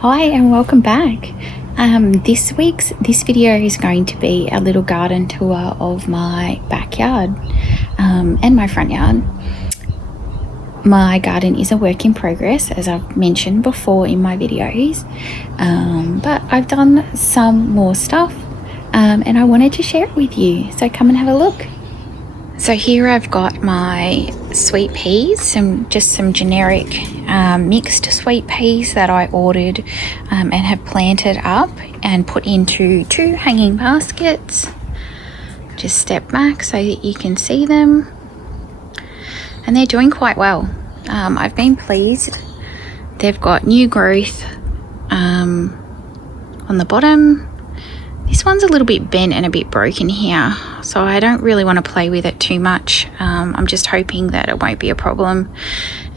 Hi and welcome back. This video is going to be a little garden tour of my backyard and my front yard. My garden is a work in progress, as I've mentioned before in my videos, but I've done some more stuff and I wanted to share it with you, so come and have a look. So here I've got my sweet peas, some generic mixed sweet peas that I ordered and have planted up and put into 2 hanging baskets. Just step back so that you can see them, and they're doing quite well. I've been pleased. They've got new growth on the bottom. This one's a little bit bent and a bit broken here, so I don't really want to play with it too much. I'm just hoping that it won't be a problem,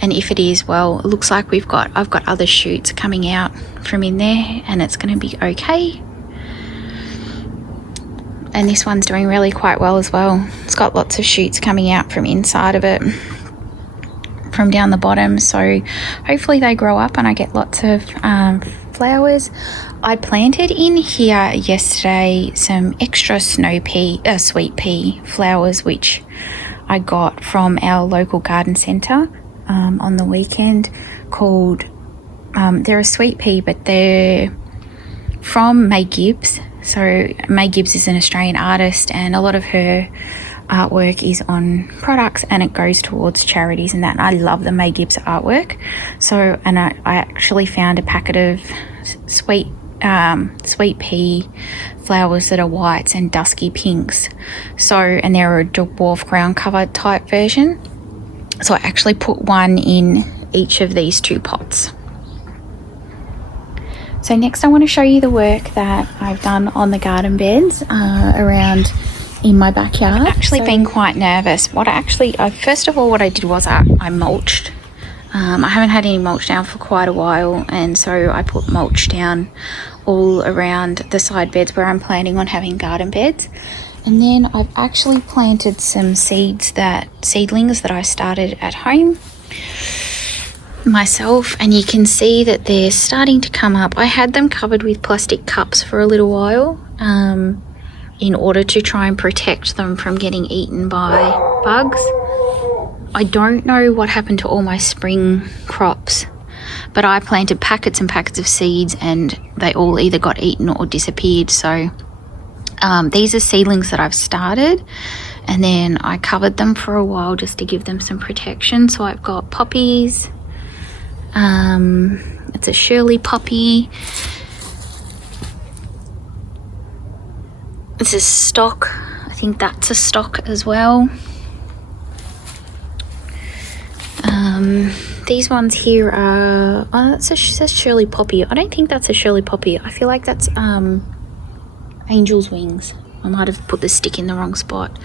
and if it is, well, it looks like I've got other shoots coming out from in there and it's going to be okay. And this one's doing really quite well as well. It's got lots of shoots coming out from inside of it, from down the bottom, so hopefully they grow up and I get lots of flowers. I planted in here yesterday some extra sweet pea flowers, which I got from our local garden centre on the weekend, called they're a sweet pea, but they're from May Gibbs. So May Gibbs is an Australian artist, and a lot of her artwork is on products and it goes towards charities and that, and I love the May Gibbs artwork. So, and I actually found a packet of sweet pea flowers that are whites and dusky pinks, so, and they're a dwarf ground cover type version, so I actually put one in each of these 2 pots. So next I want to show you the work that I've done on the garden beds around in my backyard. I've actually been quite nervous. First of all, what I did was I mulched. I haven't had any mulch down for quite a while, and so I put mulch down all around the side beds where I'm planning on having garden beds. And then I've actually planted some seedlings that I started at home myself, and you can see that they're starting to come up. I had them covered with plastic cups for a little while in order to try and protect them from getting eaten by bugs. I don't know what happened to all my spring crops, but I planted packets and packets of seeds and they all either got eaten or disappeared. So these are seedlings that I've started, and then I covered them for a while just to give them some protection. So I've got poppies. It's a Shirley poppy. This is stock. I think that's a stock as well. These ones here are, it says Shirley poppy. I don't think that's a Shirley poppy. I feel like that's angel's wings. I might have put the stick in the wrong spot.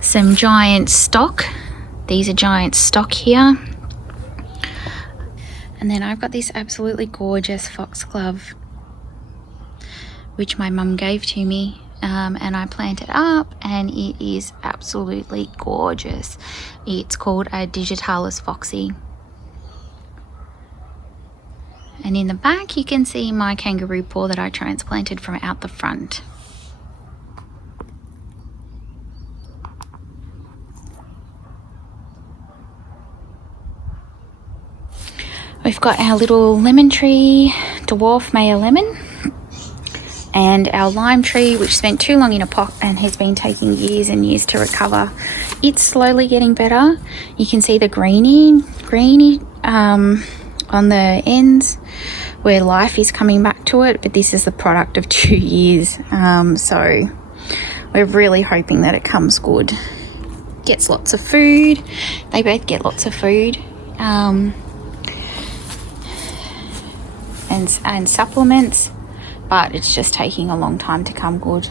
Some giant stock. These are giant stock here. And then I've got this absolutely gorgeous foxglove, which my mum gave to me, and I planted up, and it is absolutely gorgeous. It's called a Digitalis Foxy. And in the back you can see my kangaroo paw that I transplanted from out the front. We've got our little lemon tree, dwarf Mayor lemon, and our lime tree, which spent too long in a pot and has been taking years and years to recover. It's slowly getting better. You can see the greeny on the ends where life is coming back to it, but this is the product of 2 years, so we're really hoping that it comes good. Gets lots of food. They both get lots of food. And supplements, but it's just taking a long time to come good.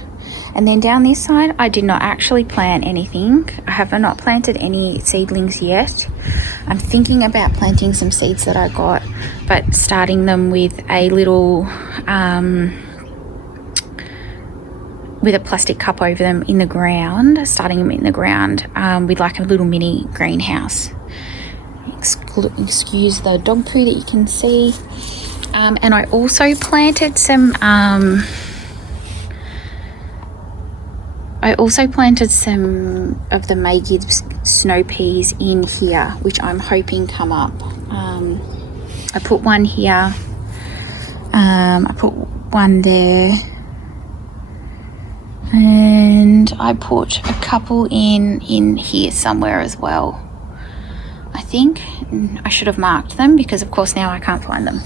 And then down this side, I did not actually plant anything. I have not planted any seedlings yet. I'm thinking about planting some seeds that I got, but starting them with a little with a plastic cup over them in the ground, starting them in the ground with like a little mini greenhouse. excuse the dog poo that you can see. And I also planted some of the May Gibbs snow peas in here, which I'm hoping come up. I put one here, I put one there, and I put a couple in here somewhere as well. I think I should have marked them because of course now I can't find them,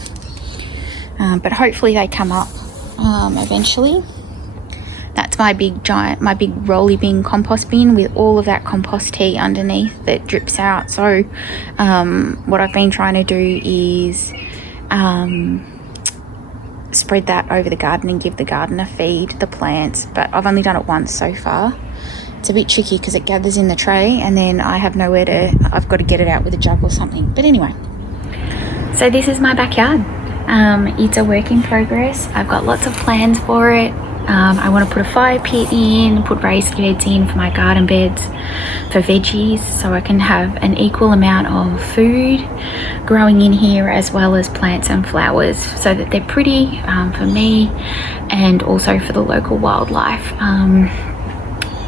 but hopefully they come up eventually. That's my big rolly bin compost bin with all of that compost tea underneath that drips out. So what I've been trying to do is spread that over the garden and give the garden a feed, the plants, but I've only done it once so far. It's a bit tricky because it gathers in the tray and then I have nowhere to, I've got to get it out with a jug or something. But anyway, so this is my backyard. It's a work in progress. I've got lots of plans for it. I want to put a fire pit in, put raised beds in for my garden beds for veggies, so I can have an equal amount of food growing in here as well as plants and flowers, so that they're pretty for me and also for the local wildlife.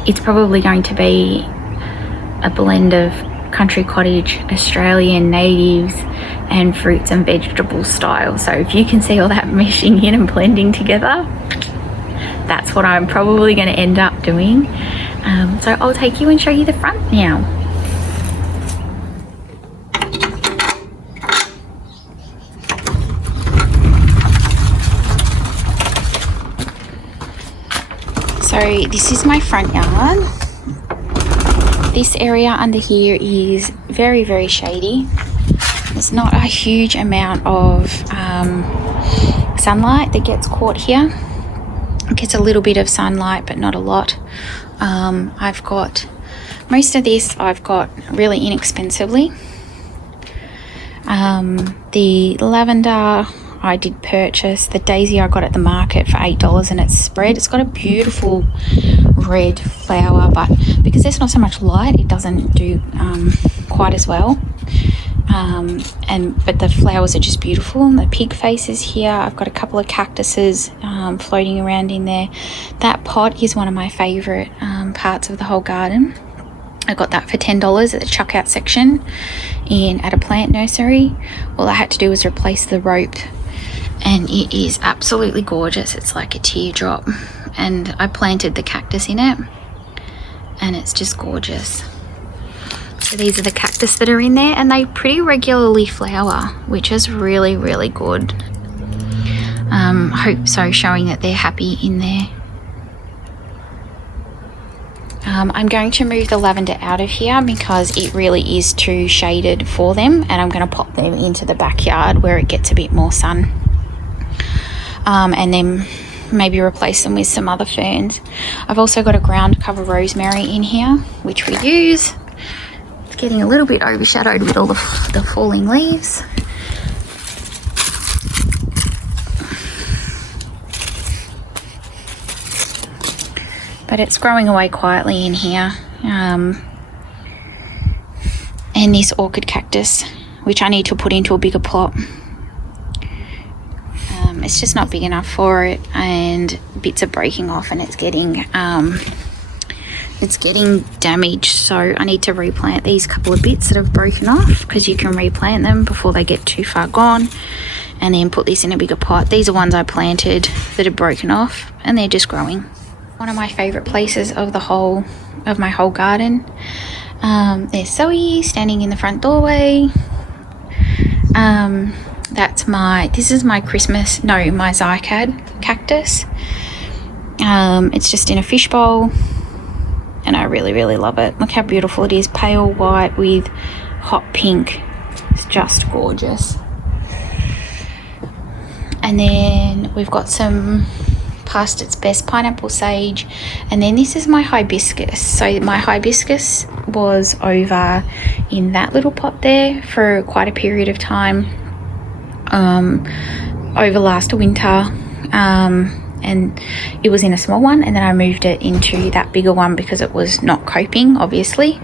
It's probably going to be a blend of country cottage, Australian natives and fruits and vegetable style. So if you can see all that meshing in and blending together, that's what I'm probably going to end up doing. So I'll take you and show you the front now. So this is my front yard. This area under here is very, very shady. There's not a huge amount of sunlight that gets caught here. It gets a little bit of sunlight, but not a lot. I've got most of this I've got really inexpensively. The lavender I did purchase. The daisy I got at the market for $8 and it's spread. It's got a beautiful red flower, but because there's not so much light, it doesn't do quite as well. But the flowers are just beautiful. And the pig faces here. I've got a couple of cactuses floating around in there. That pot is one of my favourite parts of the whole garden. I got that for $10 at the checkout section at a plant nursery. All I had to do was replace the rope, and it is absolutely gorgeous. It's like a teardrop, and I planted the cactus in it, and it's just gorgeous. So these are the cactus that are in there, and they pretty regularly flower, which is really, really good. Hope so, showing that they're happy in there. I'm going to move the lavender out of here because it really is too shaded for them, and I'm going to pop them into the backyard where it gets a bit more sun, and then maybe replace them with some other ferns. I've also got a ground cover rosemary in here, which we use. It's getting a little bit overshadowed with all the falling leaves. But it's growing away quietly in here. And this orchid cactus, which I need to put into a bigger pot. It's just not big enough for it, and bits are breaking off, and it's getting damaged. So I need to replant these couple of bits that have broken off, because you can replant them before they get too far gone, and then put this in a bigger pot. These are ones I planted that have broken off, and they're just growing. One of my favorite places of my whole garden. There's Zoe standing in the front doorway. This is my my Zycad cactus. It's just in a fishbowl, and I really, really love it. Look how beautiful it is, pale white with hot pink. It's just gorgeous. And then we've got some past its best pineapple sage, and then this is my hibiscus. So my hibiscus was over in that little pot there for quite a period of time over last winter, and and it was in a small one, and then I moved it into that bigger one because it was not coping, obviously.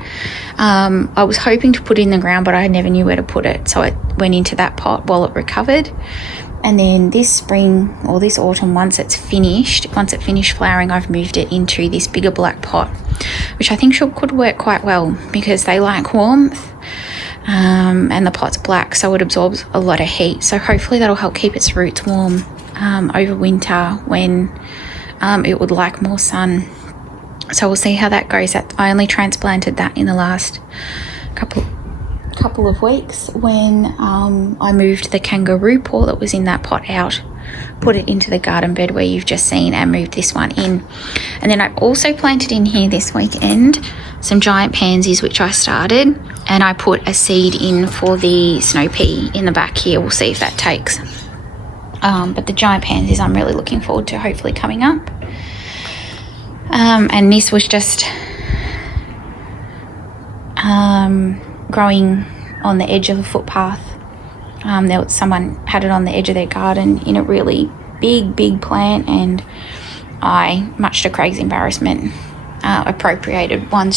I was hoping to put it in the ground, but I never knew where to put it, so it went into that pot while it recovered. And then this spring or this autumn, once it finished flowering, I've moved it into this bigger black pot, which I think could work quite well because they like warmth, and the pot's black, so it absorbs a lot of heat. So hopefully that'll help keep its roots warm over winter when it would like more sun. So we'll see how that goes. I only transplanted that in the last couple of weeks when I moved the kangaroo paw that was in that pot out, put it into the garden bed where you've just seen, and moved this one in. And then I also planted in here this weekend some giant pansies, which I started, and I put a seed in for the snow pea in the back here. We'll see if that takes. But the giant pansies I'm really looking forward to hopefully coming up. And this was just growing on the edge of a footpath. Someone had it on the edge of their garden in a really big plant, and I, much to Craig's embarrassment, appropriated one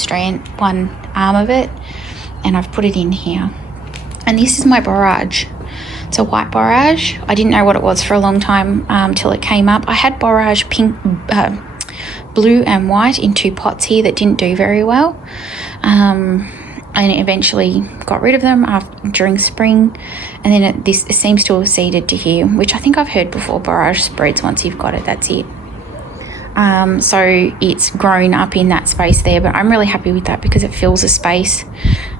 arm of it, and I've put it in here. And this is my borage. It's a white borage. I didn't know what it was for a long time till it came up. I had borage pink, blue and white in 2 pots here that didn't do very well. And eventually got rid of them during spring, and then this seems to have seeded to here, which I think I've heard before. Borage spreads once you've got it, that's it. So it's grown up in that space there, but I'm really happy with that because it fills a space.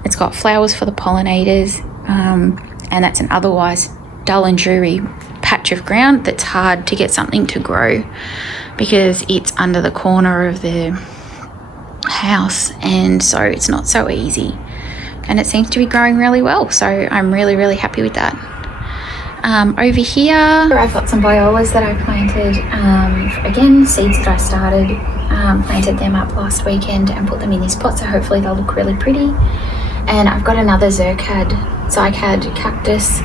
It's got flowers for the pollinators, and that's an otherwise dull and dreary patch of ground that's hard to get something to grow because it's under the corner of the house, and so it's not so easy, and it seems to be growing really well, so I'm really happy with that. Over here I've got some violas that I planted, again seeds that I started, planted them up last weekend and put them in this pot, so hopefully they'll look really pretty. And I've got another cycad cactus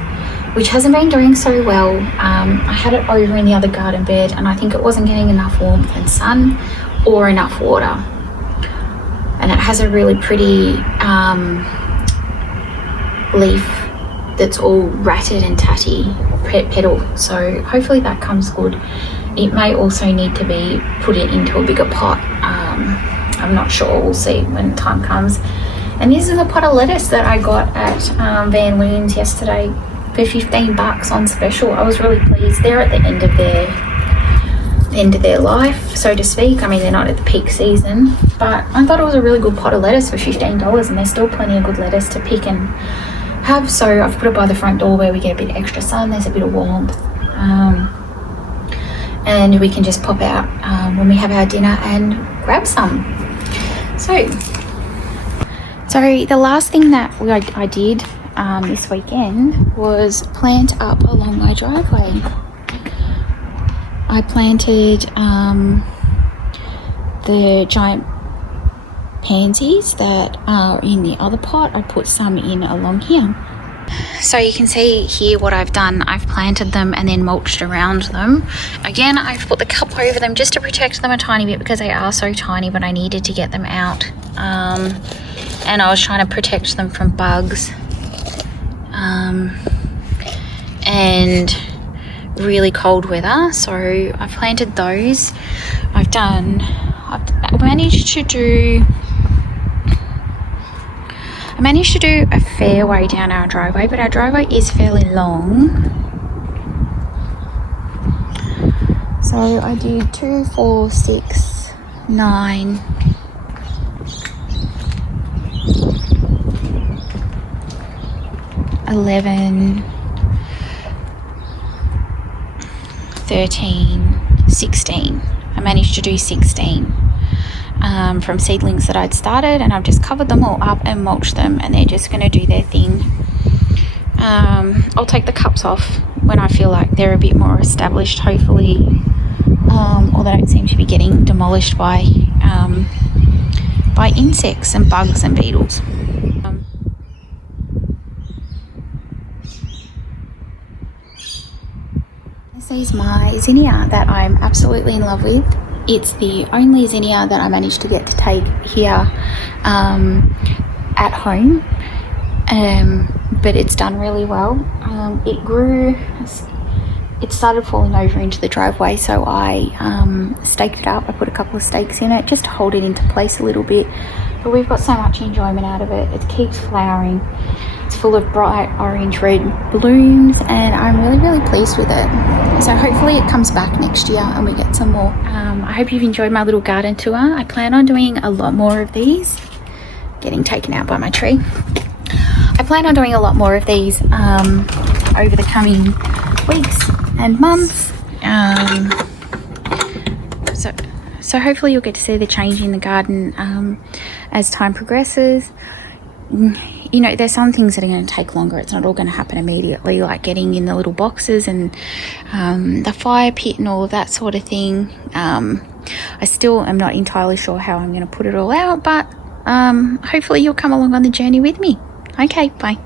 which hasn't been doing so well. I had it over in the other garden bed, and I think it wasn't getting enough warmth and sun or enough water. And it has a really pretty leaf that's all ratted and tatty petal, so hopefully that comes good. It may also need to be put into a bigger pot. I'm not sure, we'll see when time comes. And this is a pot of lettuce that I got at Van Loon's yesterday for $15 on special. I was really pleased. They're at the end of their life, so to speak. I mean, they're not at the peak season, but I thought it was a really good pot of lettuce for $15, and there's still plenty of good lettuce to pick and have. So I've put it by the front door where we get a bit extra sun, there's a bit of warmth, and we can just pop out when we have our dinner and grab some. So the last thing that I did this weekend was plant up along my driveway. I planted the giant pansies that are in the other pot. I put some in along here. So you can see here what I've done. I've planted them and then mulched around them. Again, I've put the cup over them just to protect them a tiny bit because they are so tiny, but I needed to get them out. And I was trying to protect them from bugs and really cold weather. So I've planted those. I've managed to do a fair way down our driveway, but our driveway is fairly long. So I did 2, 4, 6, 9, 11, 13, 16. I managed to do 16 from seedlings that I'd started, and I've just covered them all up and mulched them, and they're just going to do their thing. I'll take the cups off when I feel like they're a bit more established, hopefully, or they don't seem to be getting demolished by insects and bugs and beetles. This is my zinnia that I'm absolutely in love with. It's the only zinnia that I managed to get to take here at home, but it's done really well. It grew, it started falling over into the driveway, so I staked it up. I put a couple of stakes in it just to hold it into place a little bit, but we've got so much enjoyment out of it. It keeps flowering. It's full of bright orange red blooms, and I'm really pleased with it. So hopefully it comes back next year and we get some more. I hope you've enjoyed my little garden tour. I plan on doing a lot more of these. Getting taken out by my tree. I plan on doing a lot more of these over the coming weeks and months. So hopefully you'll get to see the change in the garden as time progresses. You know, there's some things that are going to take longer. It's not all going to happen immediately, like getting in the little boxes and the fire pit and all of that sort of thing. I still am not entirely sure how I'm going to put it all out, but hopefully you'll come along on the journey with me. Okay, bye.